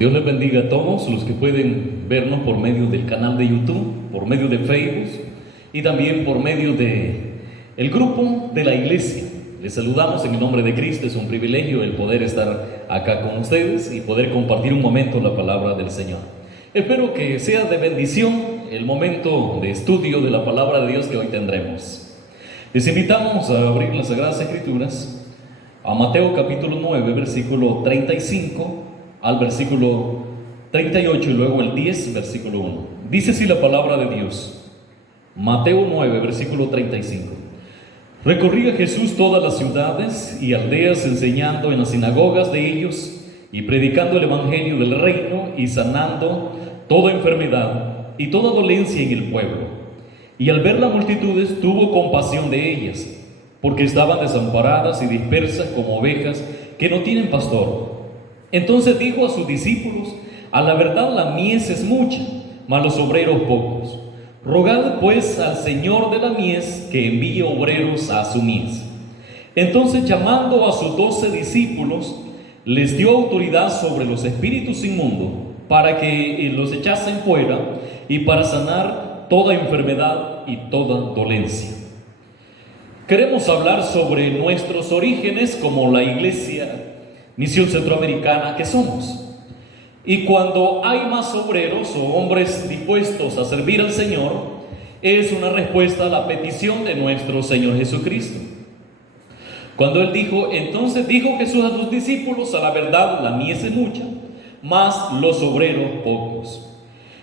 Dios les bendiga a todos los que pueden vernos por medio del canal de YouTube, por medio de Facebook y también por medio de el grupo de la iglesia. Les saludamos en el nombre de Cristo. Es un privilegio el poder estar acá con ustedes y poder compartir un momento la palabra del Señor. Espero que sea de bendición el momento de estudio de la palabra de Dios que hoy tendremos. Les invitamos a abrir las Sagradas Escrituras a Mateo capítulo 9, versículo 35 al versículo 38 y luego el 10, versículo 1. Dice así la palabra de Dios. Mateo 9, versículo 35. Recorría Jesús todas las ciudades y aldeas, enseñando en las sinagogas de ellos y predicando el evangelio del reino y sanando toda enfermedad y toda dolencia en el pueblo. Y al ver las multitudes tuvo compasión de ellas, porque estaban desamparadas y dispersas como ovejas que no tienen pastor. Entonces dijo a sus discípulos: a la verdad la mies es mucha, mas los obreros pocos. Rogad pues al Señor de la mies que envíe obreros a su mies. Entonces, llamando a sus 12 discípulos, les dio autoridad sobre los espíritus inmundos para que los echasen fuera y para sanar toda enfermedad y toda dolencia. Queremos hablar sobre nuestros orígenes como la Iglesia Misión Centroamericana que somos. Y cuando hay más obreros o hombres dispuestos a servir al Señor, es una respuesta a la petición de nuestro Señor Jesucristo. Cuando Él dijo, entonces dijo Jesús a sus discípulos: a la verdad la mies es mucha, mas los obreros pocos.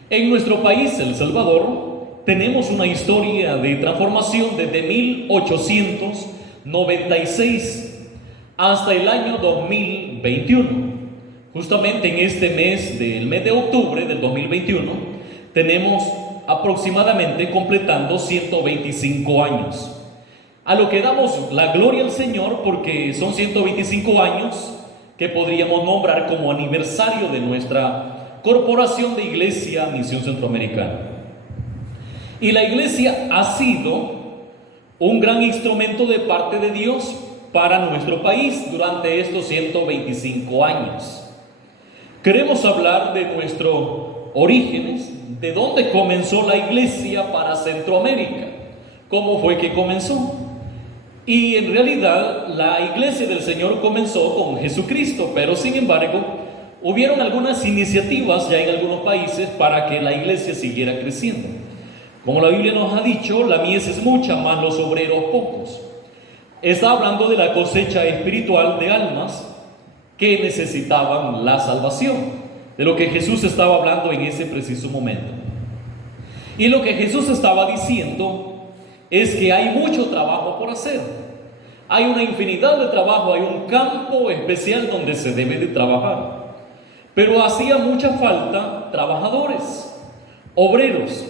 En nuestro país, El Salvador, tenemos una historia de transformación desde 1896 hasta el año 2021. Justamente en este mes de octubre del 2021 tenemos aproximadamente completando 125 años. A lo que damos la gloria al Señor, porque son 125 años que podríamos nombrar como aniversario de nuestra corporación de Iglesia Misión Centroamericana. Y la iglesia ha sido un gran instrumento de parte de Dios para nuestro país durante estos 125 años. Queremos hablar de nuestros orígenes, de dónde comenzó la iglesia para Centroamérica, cómo fue que comenzó. Y en realidad la iglesia del Señor comenzó con Jesucristo, pero sin embargo hubieron algunas iniciativas ya en algunos países para que la iglesia siguiera creciendo. Como la Biblia nos ha dicho, la mies es mucha, mas los obreros pocos. Está hablando de la cosecha espiritual de almas que necesitaban la salvación, de lo que Jesús estaba hablando en ese preciso momento. Y lo que Jesús estaba diciendo es que hay mucho trabajo por hacer. Hay una infinidad de trabajo, hay un campo especial donde se debe de trabajar. Pero hacía mucha falta trabajadores, obreros,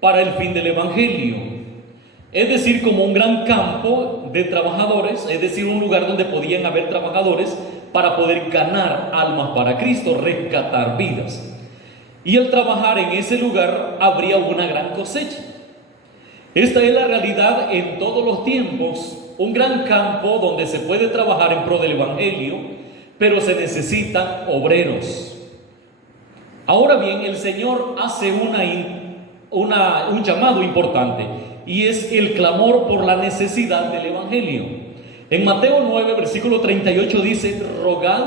para el fin del evangelio. Es decir, como un gran campo de trabajadores, es decir, un lugar donde podían haber trabajadores para poder ganar almas para Cristo, rescatar vidas. Y al trabajar en ese lugar habría una gran cosecha. Esta es la realidad en todos los tiempos, un gran campo donde se puede trabajar en pro del evangelio, pero se necesitan obreros. Ahora bien, el Señor hace un llamado importante, y es el clamor por la necesidad del evangelio. En Mateo 9, versículo 38 dice: rogad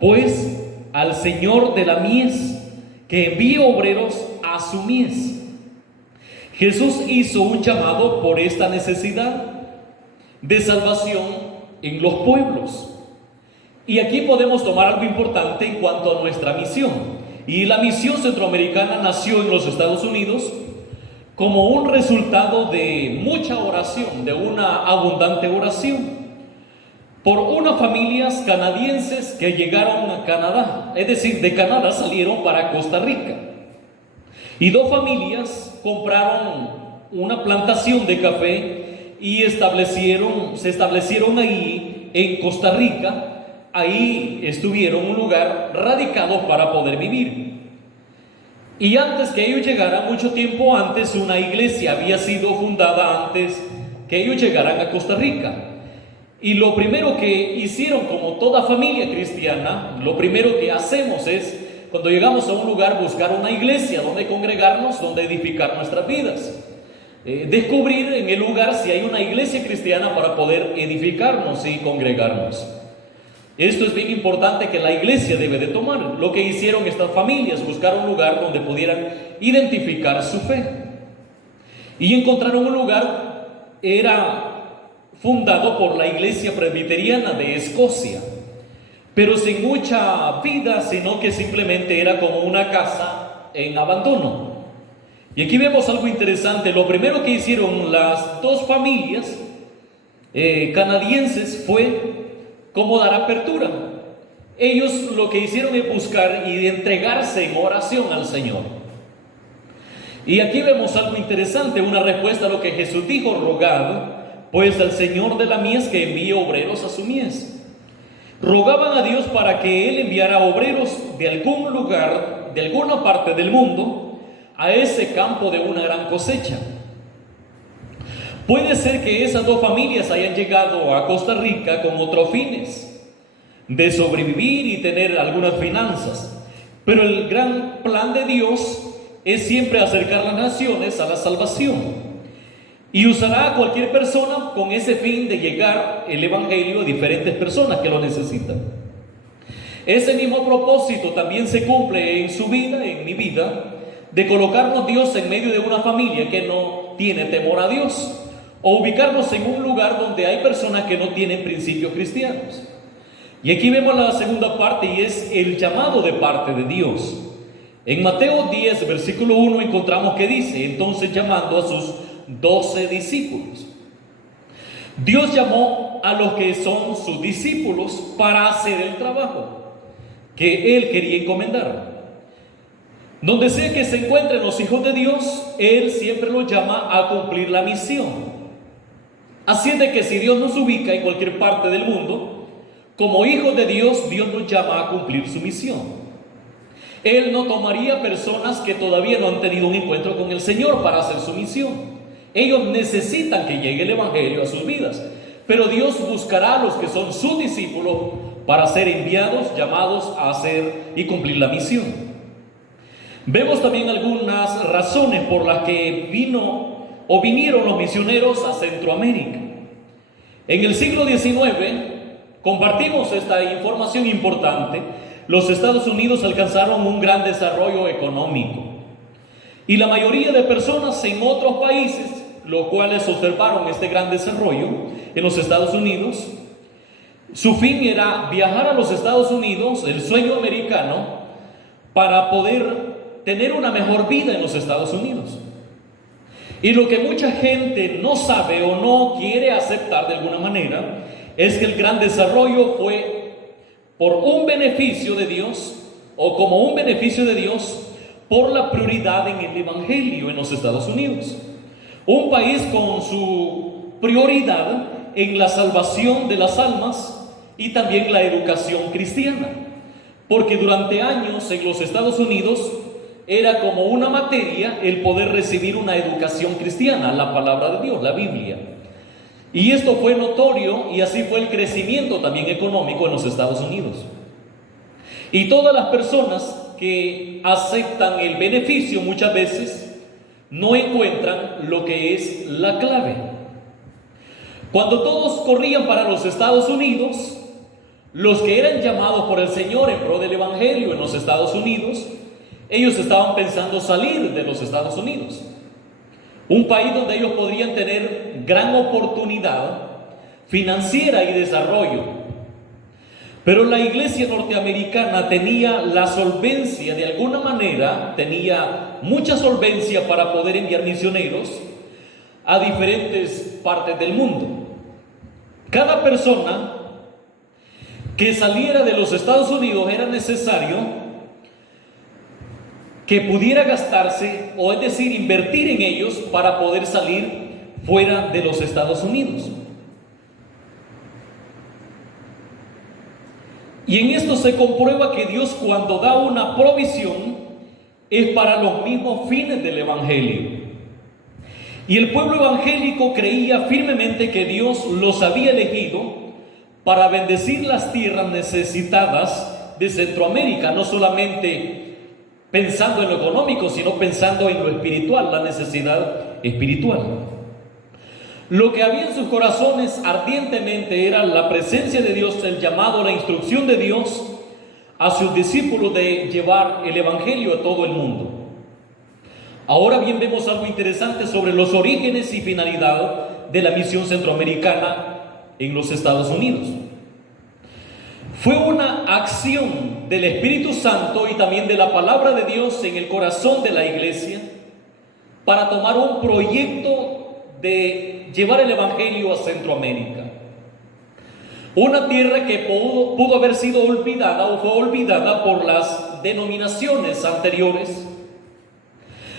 pues al Señor de la mies que envíe obreros a su mies. Jesús hizo un llamado por esta necesidad de salvación en los pueblos. Y aquí podemos tomar algo importante en cuanto a nuestra misión. Y la misión centroamericana nació en los Estados Unidos como un resultado de mucha oración, de una abundante oración, por unas familias canadienses que llegaron a Canadá. Es decir, de Canadá salieron para Costa Rica. Y 2 familias compraron una plantación de café y se establecieron ahí en Costa Rica. Ahí estuvieron un lugar radicados para poder vivir. Y antes que ellos llegaran, mucho tiempo antes, una iglesia había sido fundada antes que ellos llegaran a Costa Rica. Y lo primero que hicieron, como toda familia cristiana, lo primero que hacemos es cuando llegamos a un lugar, buscar una iglesia donde congregarnos, donde edificar nuestras vidas. Descubrir en el lugar si hay una iglesia cristiana para poder edificarnos y congregarnos. Esto es bien importante que la iglesia debe de tomar. Lo que hicieron estas familias, buscar un lugar donde pudieran identificar su fe. Y encontraron un lugar, era fundado por la Iglesia Presbiteriana de Escocia, pero sin mucha vida, sino que simplemente era como una casa en abandono. Y aquí vemos algo interesante. Lo primero que hicieron las dos familias canadienses fue como dar apertura. Ellos lo que hicieron es buscar y entregarse en oración al Señor. Y aquí vemos algo interesante, una respuesta a lo que Jesús dijo: rogad pues al Señor de la mies que envíe obreros a su mies. Rogaban a Dios para que Él enviara obreros de algún lugar, de alguna parte del mundo, a ese campo de una gran cosecha. Puede ser que esas dos familias hayan llegado a Costa Rica con otros fines, de sobrevivir y tener algunas finanzas, pero el gran plan de Dios es siempre acercar las naciones a la salvación. Y usará a cualquier persona con ese fin de llegar el evangelio a diferentes personas que lo necesitan. Ese mismo propósito también se cumple en su vida, en mi vida, de colocarnos Dios en medio de una familia que no tiene temor a Dios, o ubicarnos en un lugar donde hay personas que no tienen principios cristianos. Y aquí vemos la segunda parte, y es el llamado de parte de Dios. En Mateo 10, versículo 1 encontramos que dice: entonces llamando a sus 12 discípulos. Dios llamó a los que son sus discípulos para hacer el trabajo que Él quería encomendar. Donde sea que se encuentren los hijos de Dios, Él siempre los llama a cumplir la misión. Así es de que si Dios nos ubica en cualquier parte del mundo, como hijos de Dios, Dios nos llama a cumplir su misión. Él no tomaría personas que todavía no han tenido un encuentro con el Señor para hacer su misión. Ellos necesitan que llegue el evangelio a sus vidas, pero Dios buscará a los que son sus discípulos para ser enviados, llamados a hacer y cumplir la misión. Vemos también algunas razones por las que vinieron los misioneros a Centroamérica. En el siglo XIX, compartimos esta información importante, los Estados Unidos alcanzaron un gran desarrollo económico. Y la mayoría de personas en otros países, los cuales observaron este gran desarrollo en los Estados Unidos, su fin era viajar a los Estados Unidos, el sueño americano, para poder tener una mejor vida en los Estados Unidos. Y lo que mucha gente no sabe o no quiere aceptar de alguna manera es que el gran desarrollo fue por un beneficio de Dios, o como un beneficio de Dios, por la prioridad en el evangelio en los Estados Unidos. Un país con su prioridad en la salvación de las almas y también la educación cristiana. Porque durante años en los Estados Unidos era como una materia el poder recibir una educación cristiana, la palabra de Dios, la Biblia. Y esto fue notorio, y así fue el crecimiento también económico en los Estados Unidos. Y todas las personas que aceptan el beneficio muchas veces no encuentran lo que es la clave. Cuando todos corrían para los Estados Unidos, los que eran llamados por el Señor en pro del evangelio en los Estados Unidos, ellos estaban pensando salir de los Estados Unidos, un país donde ellos podrían tener gran oportunidad financiera y desarrollo. Pero la iglesia norteamericana tenía la solvencia, de alguna manera, tenía mucha solvencia para poder enviar misioneros a diferentes partes del mundo. Cada persona que saliera de los Estados Unidos era necesario que pudiera gastarse, o es decir, invertir en ellos para poder salir fuera de los Estados Unidos. Y en esto se comprueba que Dios, cuando da una provisión, es para los mismos fines del evangelio. Y el pueblo evangélico creía firmemente que Dios los había elegido para bendecir las tierras necesitadas de Centroamérica, no solamente pensando en lo económico, sino pensando en lo espiritual, la necesidad espiritual. Lo que había en sus corazones ardientemente era la presencia de Dios, el llamado, la instrucción de Dios a sus discípulos de llevar el evangelio a todo el mundo. Ahora bien, vemos algo interesante sobre los orígenes y finalidad de la misión centroamericana en los Estados Unidos. Fue una acción del Espíritu Santo y también de la palabra de Dios en el corazón de la iglesia para tomar un proyecto de llevar el evangelio a Centroamérica. Una tierra que pudo haber sido olvidada o fue olvidada por las denominaciones anteriores,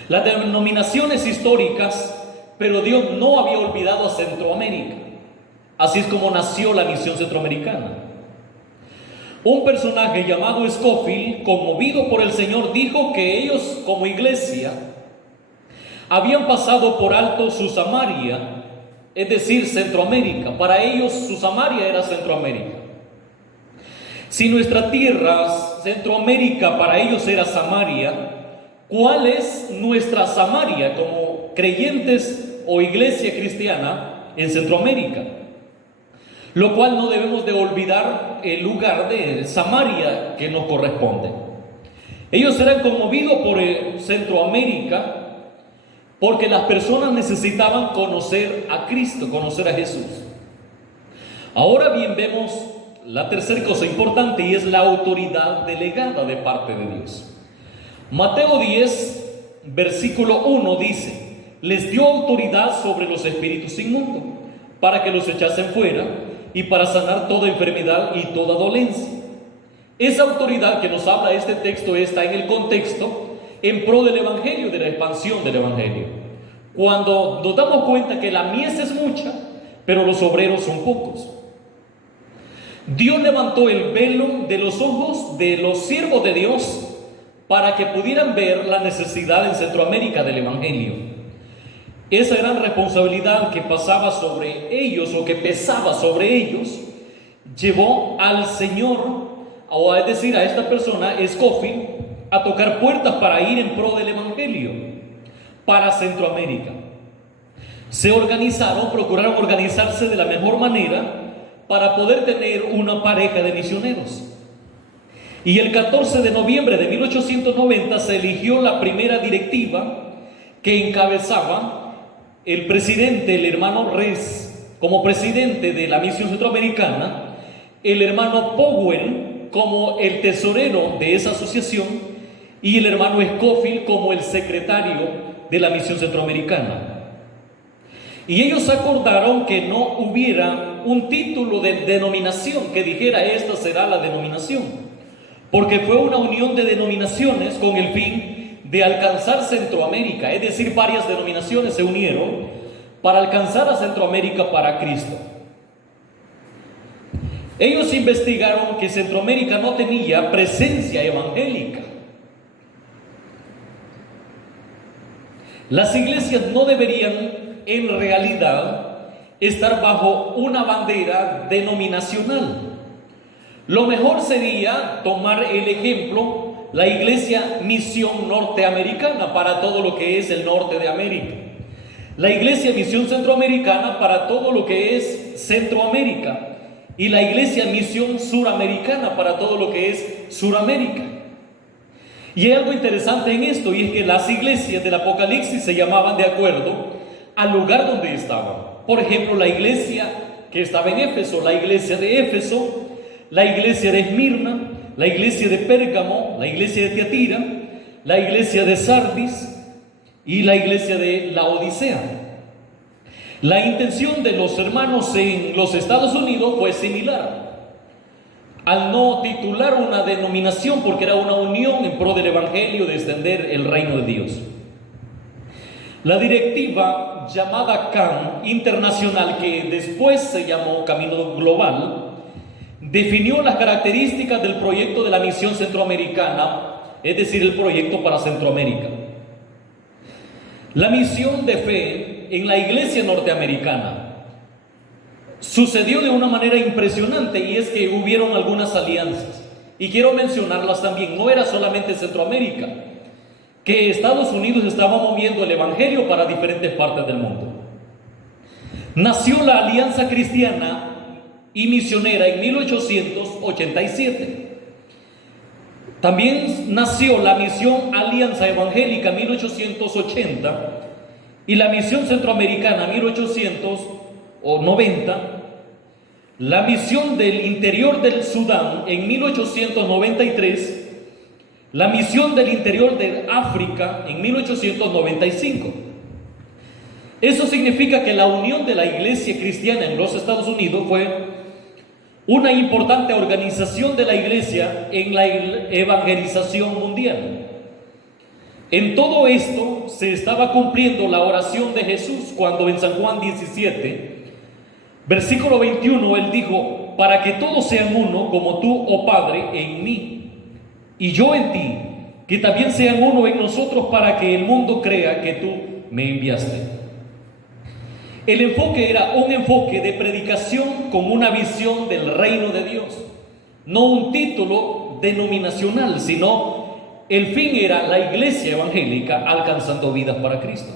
las denominaciones históricas, pero Dios no había olvidado a Centroamérica. Así es como nació la misión centroamericana. Un personaje llamado Scofield, conmovido por el Señor, dijo que ellos como iglesia habían pasado por alto su Samaria, es decir, Centroamérica. Para ellos su Samaria era Centroamérica. Si nuestra tierra, Centroamérica, para ellos era Samaria, ¿cuál es nuestra Samaria como creyentes o iglesia cristiana en Centroamérica? Lo cual no debemos de olvidar el lugar de Samaria que nos corresponde. Ellos eran conmovidos por Centroamérica porque las personas necesitaban conocer a Cristo, conocer a Jesús. Ahora bien, vemos la tercera cosa importante y es la autoridad delegada de parte de Dios. Mateo 10, versículo 1 dice: les dio autoridad sobre los espíritus inmundos para que los echasen fuera y para sanar toda enfermedad y toda dolencia. Esa autoridad que nos habla este texto está en el contexto en pro del evangelio, de la expansión del evangelio. Cuando nos damos cuenta que la mies es mucha, pero los obreros son pocos. Dios levantó el velo de los ojos de los siervos de Dios para que pudieran ver la necesidad en Centroamérica del evangelio. Esa gran responsabilidad que pasaba sobre ellos o que pesaba sobre ellos llevó al Señor, o es decir, a esta persona, Scofield, a tocar puertas para ir en pro del evangelio para Centroamérica. Se organizaron, procuraron organizarse de la mejor manera para poder tener una pareja de misioneros. Y el 14 de noviembre de 1890 se eligió la primera directiva que encabezaba el presidente, el hermano Rees, como presidente de la misión centroamericana, el hermano Powell como el tesorero de esa asociación y el hermano Scofield como el secretario de la misión centroamericana. Y ellos acordaron que no hubiera un título de denominación que dijera esta será la denominación, porque fue una unión de denominaciones con el fin de alcanzar Centroamérica, es decir, varias denominaciones se unieron para alcanzar a Centroamérica para Cristo. Ellos investigaron que Centroamérica no tenía presencia evangélica. Las iglesias no deberían en realidad estar bajo una bandera denominacional. Lo mejor sería tomar el ejemplo la iglesia misión norteamericana para todo lo que es el norte de América, la iglesia misión centroamericana para todo lo que es Centroamérica y la iglesia misión suramericana para todo lo que es Suramérica. Y hay algo interesante en esto, y es que las iglesias del Apocalipsis se llamaban de acuerdo al lugar donde estaban. Por ejemplo, la iglesia que estaba en Éfeso, la iglesia de Éfeso, la iglesia de Esmirna, la iglesia de Pérgamo, la iglesia de Tiatira, la iglesia de Sardis y la iglesia de Laodicea. La intención de los hermanos en los Estados Unidos fue similar. Al no titular una denominación, porque era una unión en pro del evangelio de extender el reino de Dios. La directiva llamada CAN Internacional, que después se llamó Camino Global, definió las características del proyecto de la misión centroamericana, es decir, el proyecto para Centroamérica. La misión de fe en la iglesia norteamericana sucedió de una manera impresionante, y es que hubieron algunas alianzas. y quiero mencionarlas también. No era solamente Centroamérica, que Estados Unidos estaba moviendo el Evangelio para diferentes partes del mundo. Nació la Alianza Cristiana y Misionera en 1887. También nació la Misión Alianza Evangélica en 1880 y la Misión Centroamericana en 1890, la Misión del Interior del Sudán en 1893, la Misión del Interior de África en 1895. Eso significa que la unión de la Iglesia Cristiana en los Estados Unidos fue una importante organización de la Iglesia en la evangelización mundial. En todo esto se estaba cumpliendo la oración de Jesús cuando en San Juan 17, versículo 21, Él dijo: para que todos sean uno, como tú, oh Padre, en mí, y yo en ti, que también sean uno en nosotros, para que el mundo crea que tú me enviaste. El enfoque era un enfoque de predicación con una visión del reino de Dios, no un título denominacional, sino el fin era la iglesia evangélica alcanzando vidas para Cristo.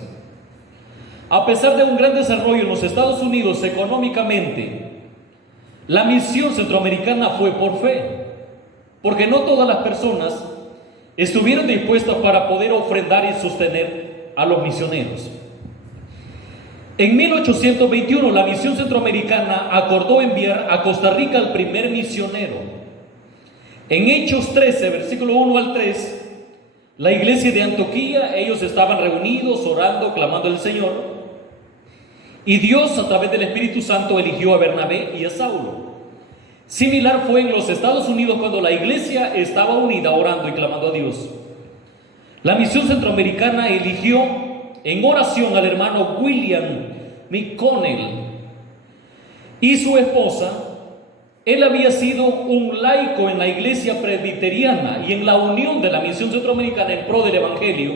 A pesar de un gran desarrollo en los Estados Unidos económicamente, la misión centroamericana fue por fe, porque no todas las personas estuvieron dispuestas para poder ofrendar y sostener a los misioneros. En 1821 la misión centroamericana acordó enviar a Costa Rica al primer misionero. En Hechos 13, versículo 1 al 3, la iglesia de Antioquía, ellos estaban reunidos, orando, clamando al Señor, y Dios a través del Espíritu Santo eligió a Bernabé y a Saulo. Similar fue en los Estados Unidos cuando la iglesia estaba unida orando y clamando a Dios. La misión centroamericana eligió en oración al hermano William McConnell y su esposa. Él había sido un laico en la iglesia presbiteriana y en la unión de la misión centroamericana en pro del evangelio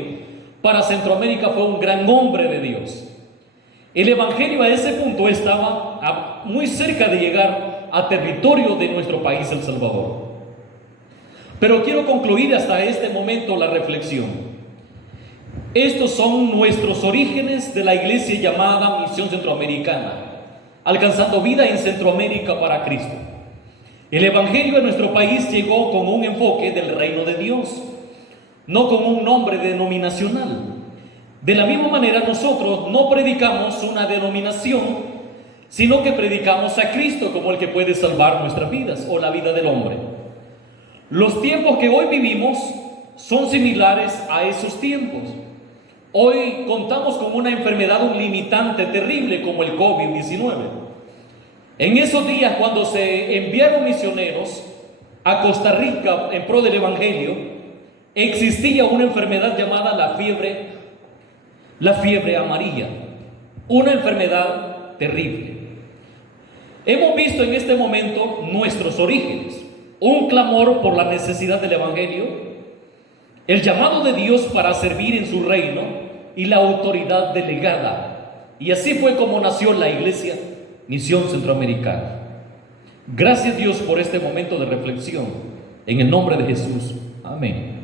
para Centroamérica fue un gran hombre de Dios. El evangelio a ese punto estaba muy cerca de llegar a territorio de nuestro país, El Salvador. Pero quiero concluir hasta este momento la reflexión. Estos son nuestros orígenes de la iglesia llamada Misión Centroamericana, alcanzando vida en Centroamérica para Cristo. El evangelio en nuestro país llegó con un enfoque del reino de Dios, no con un nombre denominacional. De la misma manera, nosotros no predicamos una denominación, sino que predicamos a Cristo como el que puede salvar nuestras vidas o la vida del hombre. Los tiempos que hoy vivimos son similares a esos tiempos. Hoy contamos con una enfermedad, un limitante terrible como el COVID-19. En esos días, cuando se enviaron misioneros a Costa Rica en pro del evangelio, existía una enfermedad llamada la fiebre amarilla, una enfermedad terrible. Hemos visto en este momento nuestros orígenes, un clamor por la necesidad del evangelio, el llamado de Dios para servir en su reino y la autoridad delegada. Y así fue como nació la iglesia Misión Centroamericana. Gracias Dios por este momento de reflexión. En el nombre de Jesús. Amén.